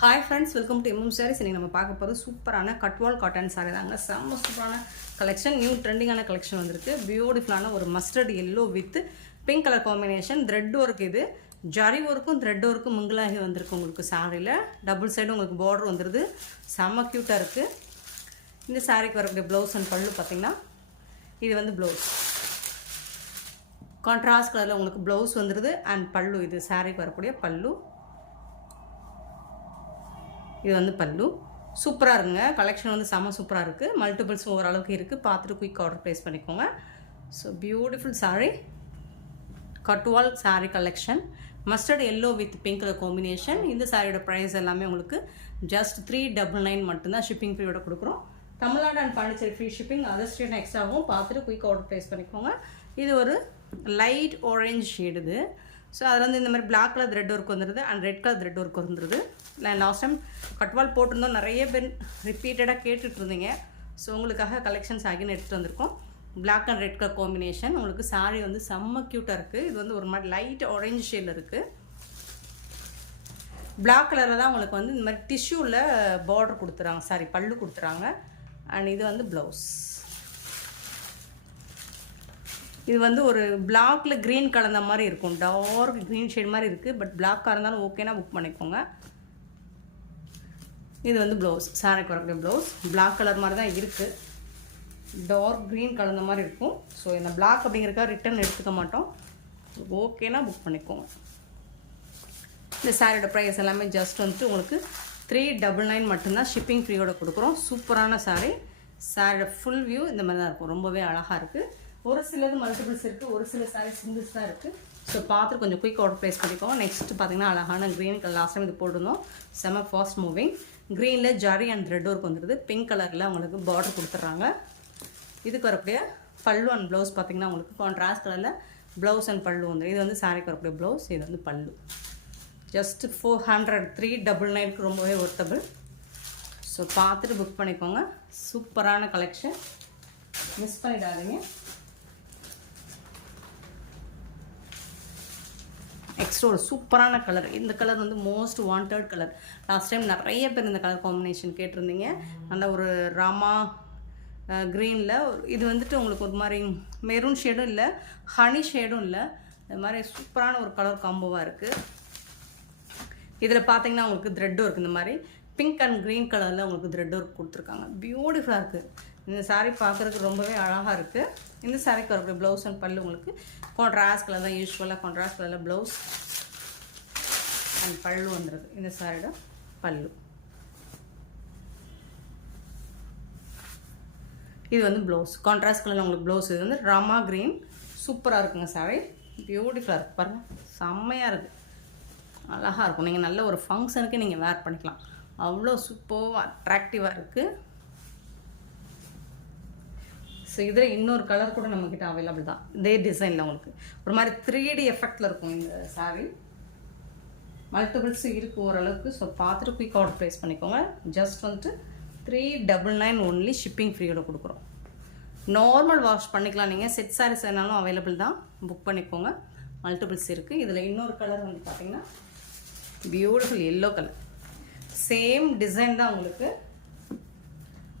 Hi friends, welcome to MM Sarees. இன்றைக்கி நம்ம பார்க்க போகிறது சூப்பரான கட்வால் காட்டன் சாரீ தாங்க. செம்ம சூப்பரான கலெக்ஷன், நியூ ட்ரெண்டிங்கான கலெக்ஷன் வந்திருக்கு. பியூட்டிஃபுல்லான ஒரு mustard yellow with pink colour combination. Thread work, இது ஜரி ஒர்க்கும் த்ரெட் ஒர்க்கும் மிங்கிளாகி வந்திருக்கு உங்களுக்கு சாரியில். டபுள் சைடு உங்களுக்கு பார்டர் வந்துடுது, செம்ம க்யூட்டாக இருக்குது. இந்த சாரீக்கு வரக்கூடிய ப்ளவுஸ் அண்ட் பல்லு பார்த்திங்கன்னா இது வந்து ப்ளவுஸ் கான்ட்ராஸ்ட் கலரில் உங்களுக்கு ப்ளவுஸ் வந்துடுது அண்ட் பல்லு. இது சாரீக்கு வரக்கூடிய பல்லு, இது வந்து பல்லு. சூப்பராக இருக்குங்க, கலெக்ஷன் வந்து செம்ம சூப்பராக இருக்குது. மல்டிபிள்ஸும் ஓரளவுக்கு இருக்குது, பார்த்துட்டு குயிக் ஆர்டர் ப்ளேஸ் பண்ணிக்கோங்க. So beautiful sari, Gadwal sari collection, mustard yellow with pink colour combination. இந்த சாரியோட ப்ரைஸ் எல்லாமே உங்களுக்கு ஜஸ்ட் 399 மட்டும்தான். ஷிப்பிங் ஃப்ரீயோட கொடுக்குறோம். Tamil Nadu and Pondicherry free shipping, other state எக்ஸ்ட்ராவும். பார்த்துட்டு குயிக் ஆர்டர் ப்ளேஸ் பண்ணிக்கோங்க. இது ஒரு லைட் ஆரஞ்ச் ஷேடு. இது ஸோ அதில் வந்து இந்த மாதிரி பிளாக் கலர் த்ரெட் ஒர்க் வந்துடுது and red colour thread work வந்துடுது. நான் லாஸ்ட் டைம் கட்வால் போட்டிருந்தோம், நிறைய பேர் ரிப்பீட்டடாக கேட்டுட்டு இருந்தீங்க. ஸோ உங்களுக்காக கலெக்ஷன்ஸ் ஆகின்னு எடுத்துகிட்டு வந்திருக்கோம். Black and red colour combination. உங்களுக்கு சாரீ வந்து செம்ம க்யூட்டாக இருக்குது. இது வந்து ஒரு மாதிரி லைட் ஆரஞ்சு ஷேடில் இருக்குது. பிளாக் கலரில் தான் உங்களுக்கு வந்து இந்த மாதிரி டிஷ்யூவில் பார்டர் கொடுத்துறாங்க, சாரி பல்லு கொடுத்துறாங்க. அண்ட் இது வந்து ப்ளவுஸ். இது வந்து ஒரு பிளாக்ல க்ரீன் கலந்த மாதிரி இருக்கும், டார்க் க்ரீன் ஷேட் மாதிரி இருக்குது. பட் பிளாக்காக இருந்தாலும் ஓகேனா புக் பண்ணிக்கோங்க. இது வந்து ப்ளவுஸ், சாரிக்கு வரக்கூடிய ப்ளவுஸ். பிளாக் கலர் மாதிரி தான் இருக்குது, டார்க் க்ரீன் கலந்த மாதிரி இருக்கும். ஸோ இந்த பிளாக் அப்படிங்கிறக்கா ரிட்டன் எடுத்துக்க மாட்டோம், ஓகேனா புக் பண்ணிக்கோங்க. இந்த சாரியோட ப்ரைஸ் எல்லாமே ஜஸ்ட் வந்துட்டு உங்களுக்கு 399 மட்டும்தான். ஷிப்பிங் ஃப்ரீயோட கொடுக்குறோம். சூப்பரான சாரீ. சாரியோட ஃபுல் வியூ இந்த மாதிரி தான் இருக்கும், ரொம்பவே அழகாக இருக்குது. ஒரு சிலது மல்டிபிள்ஸ் இருக்குது, ஒரு சில சாரீ சிங்கிள்ஸ் தான் இருக்குது. ஸோ பார்த்து கொஞ்சம் குயிக் ஆர்டர் ப்ளேஸ் பண்ணிக்கோங்க. நெக்ஸ்ட் பார்த்தீங்கன்னா அழகான க்ரீன் கலர், லாஸ்ட் டைம் இது போட்டிருந்தோம், செம்ம ஃபாஸ்ட் மூவிங். க்ரீனில் ஜரி அண்ட் த்ரெட் ஒர்க் வந்துடுது. பிங்க் கலரில் உங்களுக்கு பார்டர் கொடுத்துட்றாங்க. இதுக்கு வரக்கூடிய பல்லு அண்ட் ப்ளவுஸ் பார்த்திங்கன்னா உங்களுக்கு கான்ட்ராஸ்ட் கலரில் ப்ளவுஸ் அண்ட் பல்லு வந்துடும். இது வந்து சாரிக்கு வரக்கூடிய ப்ளவுஸ், இது வந்து பல்லு. ஜஸ்ட் 400, 399 ரொம்பவே ஒர்த்தபிள். ஸோ பார்த்துட்டு புக் பண்ணிக்கோங்க. சூப்பரான கலெக்ஷன், மிஸ் பண்ணிடாதீங்க. எக்ஸ்ட்ரா ஒரு சூப்பரான கலர். இந்த கலர் வந்து most wanted colour. Last time நிறைய பேர் இந்த கலர் காம்பினேஷன் கேட்டிருந்தீங்க. அந்த ஒரு ராமா க்ரீனில் இது வந்துட்டு உங்களுக்கு ஒரு மாதிரி மெரூன் ஷேடும் இல்லை, ஹனி ஷேடும் இல்லை, இது மாதிரி சூப்பரான ஒரு கலர் காம்போவாக இருக்குது. இதில் பார்த்தீங்கன்னா உங்களுக்கு த்ரெட் ஒர்க் இந்த மாதிரி பிங்க் அண்ட் க்ரீன் கலரில் உங்களுக்கு த்ரெட் ஒர்க் கொடுத்துருக்காங்க. பியூட்டிஃபுல்லாக இருக்குது. இந்த சாரீ பார்க்குறதுக்கு ரொம்பவே அழகாக இருக்குது. இந்த சாரீக்கு வரக்கூடிய ப்ளவுஸ் அண்ட் பல்லு உங்களுக்கு கான்ட்ராஸ்ட் கலர் தான், யூஸ்வலாக கான்ட்ராஸ்ட் கலரில் ப்ளவுஸ் அண்ட் பல்லு வந்துடுது. இந்த சாரியோட பல்லு, இது வந்து ப்ளவுஸ் கான்ட்ராஸ்ட் கலரில் உங்களுக்கு ப்ளவுஸ். இது வந்து ராமா க்ரீன். சூப்பராக இருக்குங்க சாரீ, பியூட்டிஃபுல்லாக இருக்குது. பாருங்கள், செம்மையாக இருக்குது, அழகாக இருக்கும். நீங்கள் நல்ல ஒரு ஃபங்க்ஷனுக்கு நீங்கள் வேர் பண்ணிக்கலாம், அவ்வளோ சூப்பராக அட்ராக்டிவாக இருக்குது. ஸோ இதில் இன்னொரு கலர் கூட நம்மக்கிட்ட அவைலபிள் தான், இதே டிசைனில் உங்களுக்கு ஒரு மாதிரி 3D எஃபெக்டில் இருக்கும் இந்த சாரீ. மல்டிபிள்ஸ் இருக்குது ஓரளவுக்கு. ஸோ பார்த்துட்டு குயிக் ஆர்டர் ப்ளேஸ் பண்ணிக்கோங்க. ஜஸ்ட் வந்துட்டு 399 ஒன்லி. ஷிப்பிங் ஃப்ரீயோட கொடுக்குறோம். நார்மல் வாஷ் பண்ணிக்கலாம், நீங்கள் செட் சாரீஸ் வேணாலும் அவைலபிள் தான், புக் பண்ணிக்கோங்க. மல்டிபிள்ஸ் இருக்குது. இதில் இன்னொரு கலர் வந்து பார்த்திங்கன்னா beautiful yellow colour. Same design தான் உங்களுக்கு,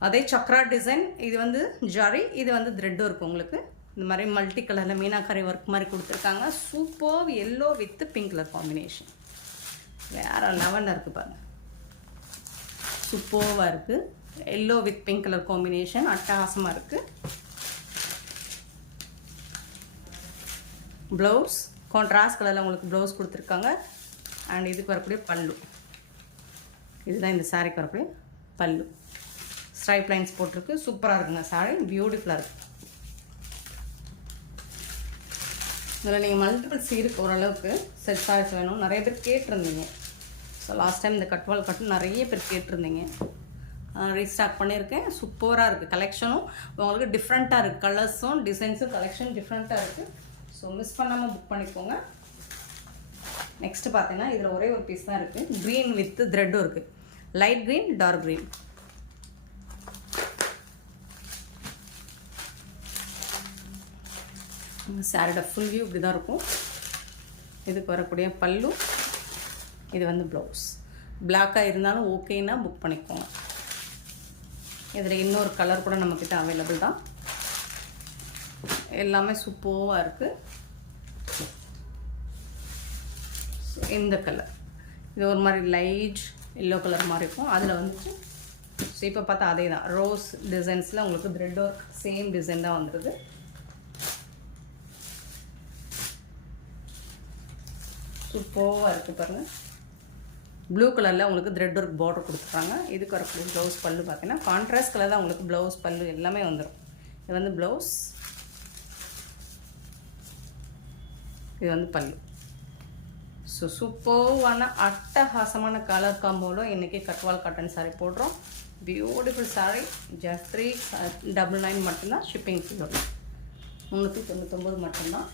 அதே சக்ரா டிசைன். இது வந்து ஜரி, இது வந்து த்ரெட் ஒர்க். உங்களுக்கு இந்த மாதிரி மல்டி கலரில் மீனாக்கரி ஒர்க் மாதிரி கொடுத்துருக்காங்க. Super yellow with pink colour combination, வேறு லெவலில் இருக்குது பாருங்கள், சூப்பராக இருக்குது. Yellow with pink colour combination அட்டகாசமாக இருக்குது. ப்ளவுஸ் கான்ட்ராஸ்ட் கலரில் உங்களுக்கு ப்ளவுஸ் கொடுத்துருக்காங்க. அண்ட் இதுக்கு வரக்கூடிய பல்லு, இதுதான் இந்த சாரிக்கு வரக்கூடிய பல்லு. ஸ்ட்ரைப் லைன்ஸ் போட்டிருக்கு. சூப்பராக இருக்குங்க சாரி, பியூட்டிஃபுல்லாக இருக்குது. இதில் நீங்கள் மல்டிபிள்ஸ் இருக்குது ஓரளவுக்கு. செட் சாரீஸ் வேணும், நிறைய பேர் கேட்டிருந்தீங்க. ஸோ லாஸ்ட் டைம் இந்த கட்வால் கட்டு நிறைய பேர் கேட்டிருந்தீங்க, ரீஸ்டாக் பண்ணியிருக்கேன். சூப்பராக இருக்குது கலெக்ஷனும், உங்களுக்கு டிஃப்ரெண்ட்டாக இருக்குது. கலர்ஸும் டிசைன்ஸும் கலெக்ஷன் டிஃப்ரெண்ட்டாக இருக்குது. ஸோ மிஸ் பண்ணாமல் புக் பண்ணிக்கோங்க. நெக்ஸ்ட்டு பார்த்தீங்கன்னா இதில் ஒரே ஒரு பீஸ் தான் இருக்குது, க்ரீன் வித் த்ரெட்டும் இருக்குது. Light green, dark green. சாரியோட ஃபுல் வியூ இப்படி தான் இருக்கும். இதுக்கு வரக்கூடிய பல்லு, இது வந்து ப்ளவுஸ். பிளாக்காக இருந்தாலும் ஓகேன்னா புக் பண்ணிக்கோங்க. இதில் இன்னொரு கலர் கூட நம்மக்கிட்ட அவைலபிள் தான். எல்லாமே சூப்பராக இருக்குது. இந்த கலர் இது ஒரு மாதிரி லைட் எல்லோ கலர் மாதிரி இருக்கும். அதில் வந்துட்டு ஸோ இப்போ பார்த்தா அதே தான் ரோஸ் டிசைன்ஸில் உங்களுக்கு த்ரெட் ஒர்க் சேம் டிசைன் தான் வந்துடுது. சூப்பராக இருக்குது பாருங்கள். ப்ளூ கலரில் உங்களுக்கு த்ரெட் ஒர்க் பார்டர் கொடுத்துருக்காங்க. இதுக்கு வரக்கூடிய ப்ளவுஸ் பல்லு பார்த்தீங்கன்னா கான்ட்ராஸ்ட் கலர் தான் உங்களுக்கு ப்ளவுஸ் பல்லு எல்லாமே வந்துடும். இது வந்து ப்ளவுஸ், இது வந்து பல்லு. ஸோ சூப்பர்வான அட்டகாசமான கலர் காம்போவில் இன்றைக்கி கட்வால் காட்டன் சாரீ போடுறோம். பியூட்டிஃபுல் சாரீ. ஜஸ்ட் 399 மட்டும்தான். ஷிப்பிங் ஃபீ வரும் 399 மட்டும்தான்.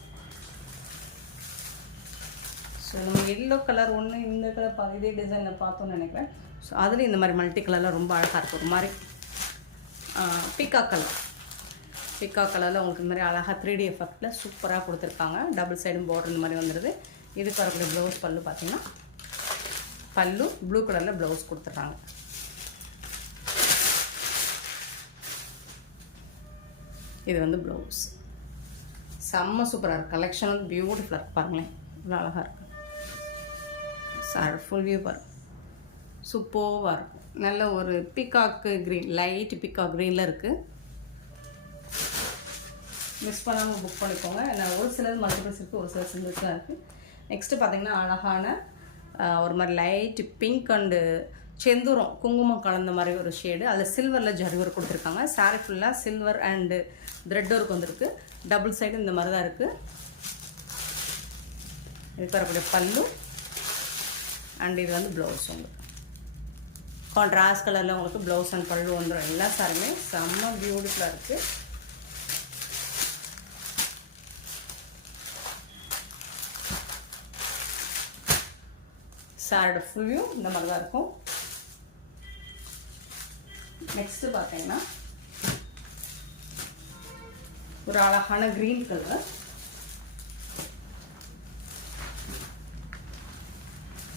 ஸோ நம்ம எல்லோ கலர் ஒன்று இந்த கலர் இதே டிசைனில் பார்த்தோன்னு நினைக்கிறேன். ஸோ அதில் இந்த மாதிரி மல்டி கலரில் ரொம்ப அழகாக இருக்கும். ஒரு மாதிரி பீகாக் கலர், பீகாக் கலரில் உங்களுக்கு இந்த மாதிரி அழகாக 3D எஃபெக்டில் சூப்பராக கொடுத்துருக்காங்க. டபுள் சைடும் பார்டர் இந்த மாதிரி வந்துடுது. இதுக்கு வரக்கூடிய ப்ளவுஸ் பல்லு பார்த்தீங்கன்னா பல்லு ப்ளூ கலரில் ப்ளவுஸ் கொடுத்துட்றாங்க. இது வந்து ப்ளவுஸ். செம்ம சூப்பராக இருக்குது. கலெக்ஷன் வந்து பியூட்டிஃபுல்லாக இருக்குது. பாருங்களேன் இவ்வளோ அழகாக இருக்குது. சார் ஃபுல் வியூ பாருங்கள். சூப்பராக இருக்கும். நல்ல ஒரு பீகாக்கு க்ரீன், லைட் பீகாக் க்ரீனில் இருக்குது. மிஸ் பண்ணாமல் புக் பண்ணிக்கோங்க. ஏன்னா ஒரு சிலது மல்டிபிள்ஸ் இருக்குது, ஒரு சில சிங்கிள்ஸ் தான் இருக்குது. நெக்ஸ்ட்டு பார்த்திங்கன்னா அழகான ஒரு மாதிரி லைட் பிங்க் அண்டு செந்தூரம் குங்குமம் கலந்த மாதிரி ஒரு ஷேடு. அதில் சில்வரில் ஜரி ஒர்க் கொடுத்துருக்காங்க. சாரீ ஃபுல்லாக சில்வர் அண்டு த்ரெட் ஒர்க் வந்துருக்கு. டபுள் சைடு இந்த மாதிரி தான் இருக்குது. இதுக்கு வரக்கூடிய பல்லு அண்ட் இது வந்து ப்ளவுஸ் உங்களுக்கு கான்ட்ராஸ்ட் கலரில் உங்களுக்கு ப்ளவுஸ் அண்ட் பல்லு வந்துடும். எல்லா சாரியுமே செம்ம பியூட்டிஃபுல்லாக இருக்குது. சாரோட ஃபுல் வியூ இந்த மாதிரி தான் இருக்கும். நெக்ஸ்ட்டு பார்த்தீங்கன்னா ஒரு அழகான க்ரீன் கலர்,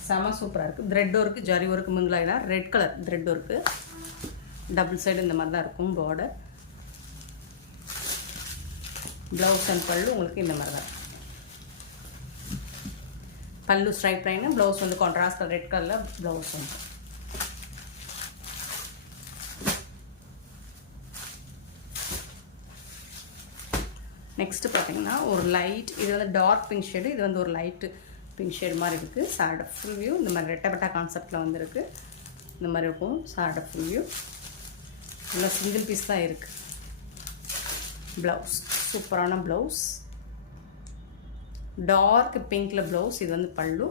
செம சூப்பராக இருக்குது. த்ரெட் ஒர்க்கு ஜரி ஒர்க்கு மிங்கிலாக red colour thread work. Double side இந்த மாதிரி தான் இருக்கும் பார்டர். ப்ளவுஸ் அண்ட் பல்லு உங்களுக்கு இந்த மாதிரி தான். பல்லு ஸ்ட்ரைப் லைனு, ப்ளவுஸ் வந்து கான்ட்ராஸ்ட் கலர் ரெட் கலரில் ப்ளவுஸ் வந்து. நெக்ஸ்ட்டு பார்த்தீங்கன்னா ஒரு லைட், இது வந்து டார்க் பிங்க் ஷேடு, இது வந்து ஒரு லைட்டு பிங்க் ஷேடு மாதிரி இருக்குது. சாரோட ஃபுல் வியூ இந்த மாதிரி ரெட்டப்பட்டா கான்செப்டில் வந்துருக்கு. இந்த மாதிரி இருக்கும் சாரோட ஃபுல் வியூ. நல்லா சிங்கிள் பீஸ் தான் இருக்குது. ப்ளவுஸ் சூப்பரான ப்ளவுஸ், டார்க் பிங்க்கில் ப்ளவுஸ். இது வந்து பல்லு.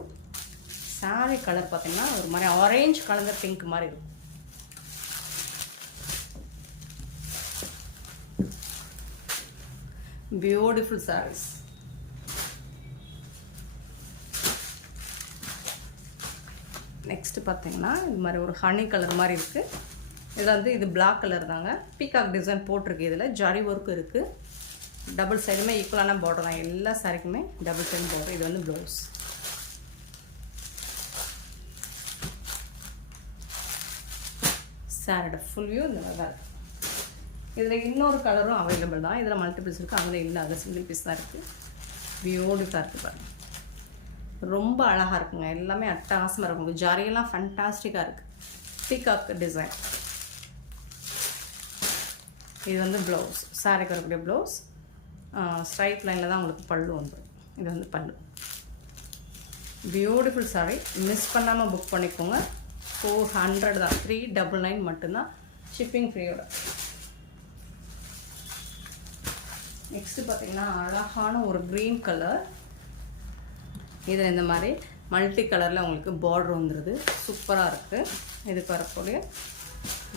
சாரீ கலர் பார்த்திங்கன்னா ஒரு மாதிரி ஆரேஞ்ச் கலந்த பிங்க் மாதிரி இருக்கும். பியூட்டிஃபுல் சாரீஸ். நெக்ஸ்ட்டு பார்த்தீங்கன்னா இது மாதிரி ஒரு ஹனி கலர் மாதிரி இருக்குது. இதில் வந்து இது பிளாக் கலர் தாங்க. பீகாக் டிசைன் போட்டிருக்கு. இதில் ஜரி ஒர்க்கு இருக்குது. டபுள் சைடுமே ஈக்குவலான பார்டர் தான். எல்லா சாரிக்குமே டபுள் சைடு பார்டர். இது வந்து ப்ளவுஸ். சாரோட ஃபுல் வியூ இந்த மாதிரி தான் இருக்குது. இதில் இன்னொரு கலரும் அவைலபிள் தான். இதில் மல்டிபிள்ஸ் இருக்குது, அதில் இல்லை, அதில் சிங்கிள் பீஸ் தான் இருக்குது. பியூட்டிஃபுல்லாக இருக்குது பாருங்கள். ரொம்ப அழகாக இருக்குங்க. எல்லாமே அட்டகாசமாக இருக்கும். ஜாரியெல்லாம் ஃபேண்டாஸ்டிக்காக இருக்குது. Peacock design. இது வந்து ப்ளவுஸ். சாரிக்கு வரக்கூடிய ப்ளவுஸ். ஸ்ட்ரைட் லைனில் தான் உங்களுக்கு பல்லு வந்துடும். இது வந்து பல்லு. Beautiful sorry. மிஸ் பண்ணாமல் புக் பண்ணிக்கோங்க. 400 தான். 399 மட்டும்தான். ஷிப்பிங் ஃப்ரீயோட. நெக்ஸ்ட்டு பார்த்தீங்கன்னா அழகான ஒரு க்ரீன் கலர். இதில் இந்த மாதிரி மல்டி கலரில் உங்களுக்கு பார்டர் வந்துடுது. சூப்பராக இருக்குது. இதுக்கு வரக்கூடிய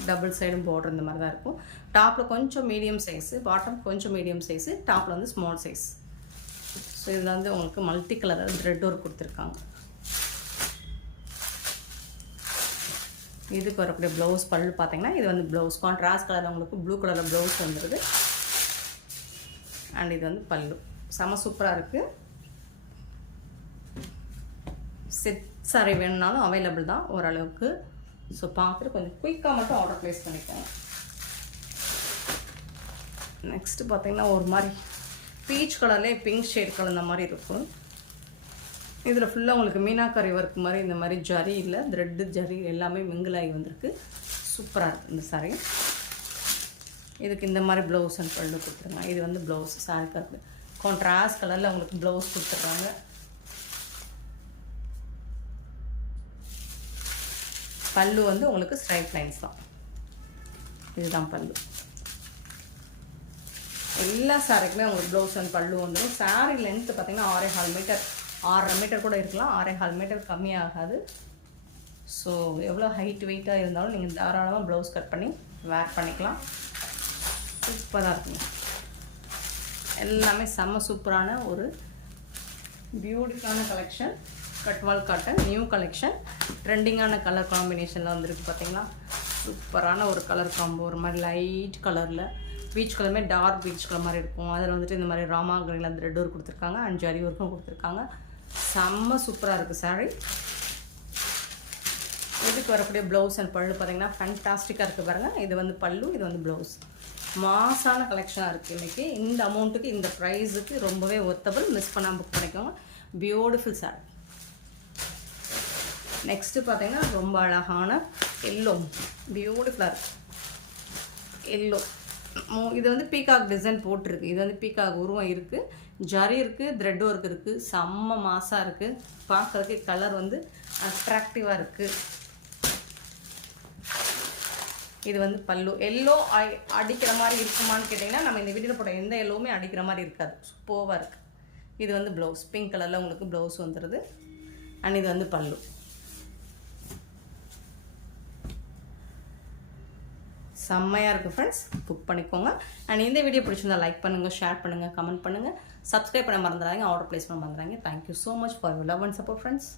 டபுள் சைடும் பார்டர் இந்த மாதிரி தான் இருக்கும். டாப்பில் கொஞ்சம் மீடியம் சைஸு, பாட்டம் கொஞ்சம் மீடியம் சைஸு, டாப்பில் வந்து ஸ்மால் சைஸ். ஸோ இதில் வந்து உங்களுக்கு மல்டி கலர் த்ரெட் ஒர்க் கொடுத்துருக்காங்க. இதுக்கு வரக்கூடிய ப்ளவுஸ் பல்லு பார்த்தீங்கன்னா இது வந்து ப்ளவுஸ் கான்ட்ராஸ்ட் கலரில் உங்களுக்கு ப்ளூ கலரில் ப்ளவுஸ் வந்துடுது. அண்ட் இது வந்து பல்லு. செம சூப்பராக இருக்குது. சாரி வேணும்னாலும் அவைலபிள் தான் ஓரளவுக்கு. ஸோ பார்த்துட்டு கொஞ்சம் குயிக்காக மட்டும் ஆர்டர் ப்ளேஸ் பண்ணிக்கோங்க. நெக்ஸ்ட்டு பார்த்தீங்கன்னா ஒரு மாதிரி பீச் கலர்லேயே பிங்க் ஷேட் கலந்த மாதிரி இருக்கும். இதில் ஃபுல்லாக உங்களுக்கு மீனாக்கரி ஒர்க் மாதிரி இந்த மாதிரி ஜரி இல்லை த்ரெட்டு ஜரி எல்லாமே மிங்கிள் ஆகி வந்திருக்கு. சூப்பராக இருக்குது இந்த சாரி. இதுக்கு இந்த மாதிரி ப்ளவுஸ் அண்ட் பல்லு கொடுத்துருங்க. இது வந்து ப்ளவுஸ் சாரிக்கு இருக்குது. கான்ட்ராஸ்ட் கலரில் உங்களுக்கு ப்ளவுஸ் கொடுத்துட்றாங்க. பல்லு வந்து உங்களுக்கு ஸ்ட்ரைட் லைன்ஸ் தான். இதுதான் பல்லு. எல்லா சாரிக்குமே உங்களுக்கு ப்ளவுஸ் அண்ட் பல்லு வந்துடும். சாரி லென்த்து பார்த்திங்கன்னா 6.25 மீட்டர் 6.5 மீட்டர் கூட இருக்கலாம். 6.25 மீட்டர் கம்மியாகாது. ஸோ எவ்வளோ ஹைட் வெயிட்டாக இருந்தாலும் நீங்கள் தாராளமாக ப்ளவுஸ் கட் பண்ணி வேர் பண்ணிக்கலாம். சூப்பராக இருக்குங்க. எல்லாமே செம்ம சூப்பரான ஒரு பியூட்டிஃபுல்லான collection. Gadwal cotton new collection. ட்ரெண்டிங்கான கலர் காம்பினேஷனில் வந்துருக்கு பார்த்தீங்களா. சூப்பரான ஒரு கலர் காம்போ. ஒரு மாதிரி லைட் கலரில் பீச் கலருமே டார்க் பீச் கலர் மாதிரி இருக்கும். அதில் வந்துட்டு இந்த மாதிரி ராமா கிரீனில் அந்த ரெட் ஒர்க் கொடுத்துருக்காங்க அண்ட் ஜரி ஒர்க்கும் கொடுத்துருக்காங்க. செம்ம சூப்பராக இருக்குது சாரி. இதுக்கு வரக்கூடிய ப்ளவுஸ் அண்ட் பல்லு பார்த்தீங்கன்னா ஃபேன்டாஸ்டிக்காக இருக்குது பாருங்கள். இது வந்து பல்லு, இது வந்து ப்ளவுஸ். மாசான கலெக்ஷனாக இருக்குது இன்றைக்கி. இந்த அமௌண்ட்டுக்கு இந்த ப்ரைஸுக்கு ரொம்பவே ஒர்த்தபிள். மிஸ் பண்ணாமல் புக் பண்ணிக்கோங்க. Beautiful sorry. நெக்ஸ்ட்டு பார்த்தீங்கன்னா ரொம்ப அழகான எல்லோ, பியூட்டிஃபுல்லாக இருக்குது எல்லோ. இது வந்து பீகாக் டிசைன் போட்டிருக்கு. இது வந்து பீகாக் உருவம் இருக்குது, ஜரி இருக்குது, த்ரெட் ஒர்க் இருக்குது. செம்ம மாசாக இருக்குது. பார்க்குறதுக்கு கலர் வந்து அட்ராக்டிவாக இருக்குது. இது வந்து பல்லு. எல்லோ அடிக்கிற மாதிரி இருக்குமான்னு கேட்டிங்கன்னா நம்ம இந்த வீடியோவில் போட்ட எந்த எல்லோவுமே அடிக்கிற மாதிரி இருக்காது. சூப்பராக இருக்குது. இது வந்து ப்ளவுஸ். பிங்க் கலரில் உங்களுக்கு ப்ளவுஸ் வந்துடுது. அண்ட் இது வந்து பல்லு. செம்மையாக இருக்குது ஃப்ரெண்ட்ஸ். புக் பண்ணிக்கோங்க. அண்ட் இந்த வீடியோ பிடிச்சிருந்தா லைக் பண்ணுங்கள், ஷேர் பண்ணுங்கள், கமெண்ட் பண்ணுங்கள், சப்ஸ்கிரைப் பண்ண மறந்துடாதீங்க, ஆர்டர் ப்ளேஸ் பண்ண மறந்துடாதீங்க. Thank you so much for your love and support friends.